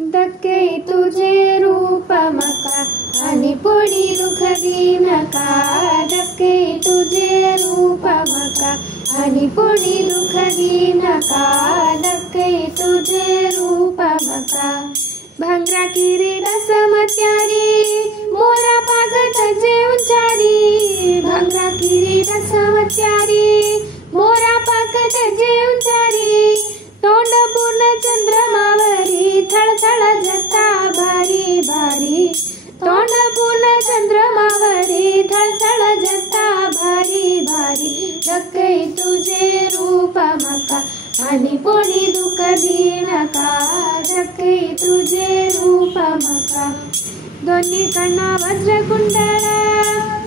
धक्के तुझे रूप मका आणि पुढी दुःख दिनका. धक्के तुझे रूप मका आणि पुढी दुःख दिनका. धक्के तुझे रूप मका. भांगरा किरीट समत्यारी मोरा पागत जे उंचारी. भांगरा किरीट समत्यारी मोरा पागत जे उंचारी. तोंड पूर्ण चंद्रमावरी थळथळ जता भारी भारी. तोंड पूर्ण चंद्रमावरी थळथळ जता भारी भारी. धक्के तुझे रूप मका आणि पुढी दुःख दिनका. धक्के तुझे रूप मका. दोन्ही कण्णा वज्रकुंडळ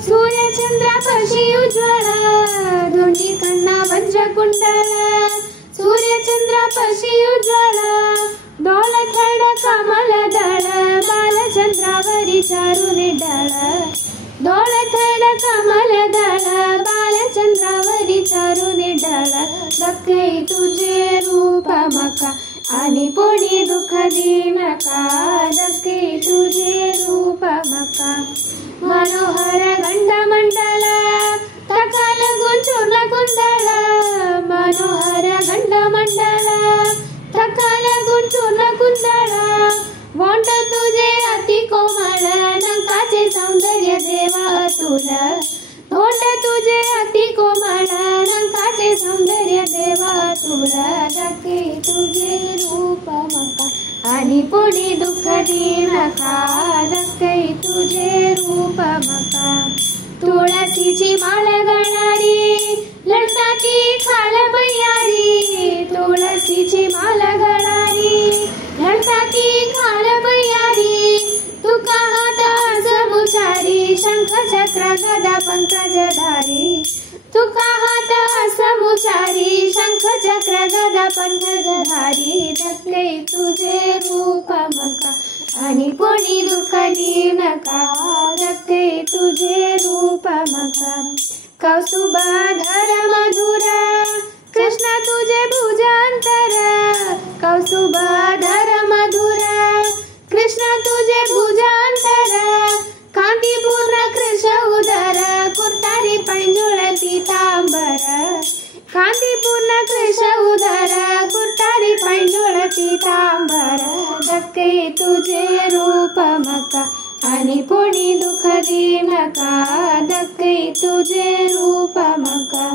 सूर्यचंद्रापाशी उज्ज्वळ. दोन्ही कण्णा वज्रकुंडळ सूर्यचंद्रापाशी उज्ज्वळ. डोळ थड कमल दळ बालचंद्रावरी चारू निडळ. डोळ थड कमल दळ बालचंद्रावरी चारू निडळ. धक्के तुझे रूप मका आणि पुढी दुःख दिनका. धक्के तुझे रूप मका. मनोहर गंड मंडळ तकाल गुंचूर्ण कुंडळ. मनोहर गंड मंडळ तकाल गुंचूर्ण कुंडळ. वोंट तुझे अति कोमळ नंकाचे सौंदर्य देवा अतुल. वोंट तुझे अति कोमळ नंकाचे सौंदर्य देवा अतुल. धक्के तुझे रूप मका आणि पुढी दुःख दिनका. धक्के तुझे रूप मका. तुळशीची माळ गळणारी लढताती खाल बयारी. तुळशीची माळ गळणारी लढताती खाल बयारी. तुका हात समुचारी शंख चक्र गदा पंकजधारी. तुका हात समुचारी शंख चक्र गदा पंकजधारी. धक्के तुझे रूप मका आणि पुढी दुःख दिनका. धक्के तुझे रूप मका. कौस्तुभाधर मधुरा कृष्ण तुझे भुजांतर. कौस्तुभाधर मधुरा कृष्ण तुझे भुजांतर. कांतीपूर्ण कृष्ण उदर कुर्तारी पैंजुळ पीतांबर. कांतीपूर्ण कृष्ण उदर कुर्तारी पैंजुळ पीतांबर. धक्के तुझे रूप मका आणि पुढी दुःख दिनका. धक्के तुझे रूप मका.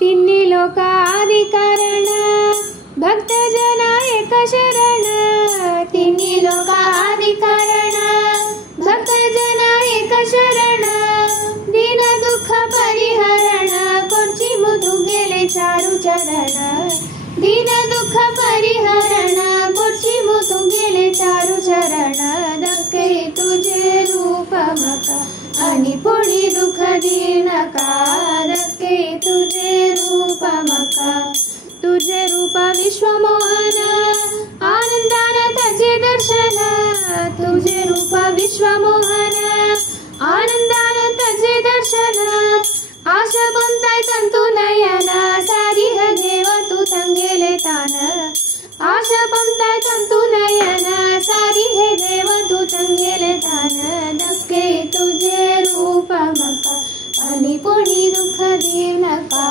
तिन्ही लोक आदि कारण भक्त जना एक शरण. तिन्ही लोक आदि कारण भक्त जना एक शरण. दीन दुःख परिहरण कोणची मुदू गेले चारू चरण. दीन दुःख परिहरण कोणची मुदू गेले चारू चरण. धक्के तुझे रूप मका आणि पुढी दुःख दिनका. धक्के तुझे रूप मका. तुझे रूप विश्वमोहन आनंदान त्याचे दर्शन. तुझे रूप विश्वमोहन आनंदान त्याचे दर्शन. आशा बनताय तंतु नयन सारी ह देव तू तंगेले तान. आशा बनताय तंतु नयन सारी हे देव तू तंगेले तान. धक्के तुझे रूप मका आणि पुढी दुःख दिनका.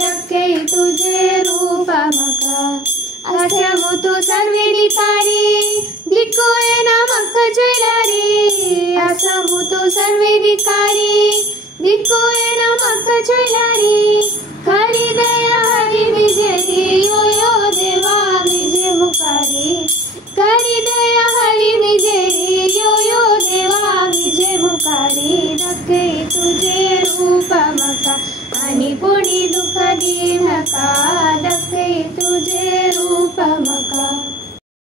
धक्के तुझे रूप मका. असमु तू सर्वे विकारी दिक्को नमक चैलारी. असमु तू सर्वे विकारी दिक्को नमक चैलारी. करी दया हरी विजयी यो यो देवा विजय मुखारी. करी दया हरी विजयी यो यो देवा विजय मुखारी. धक्के तुझे रूप मका आणि पुढी दुःख दिनका. धक्के तुझे रूप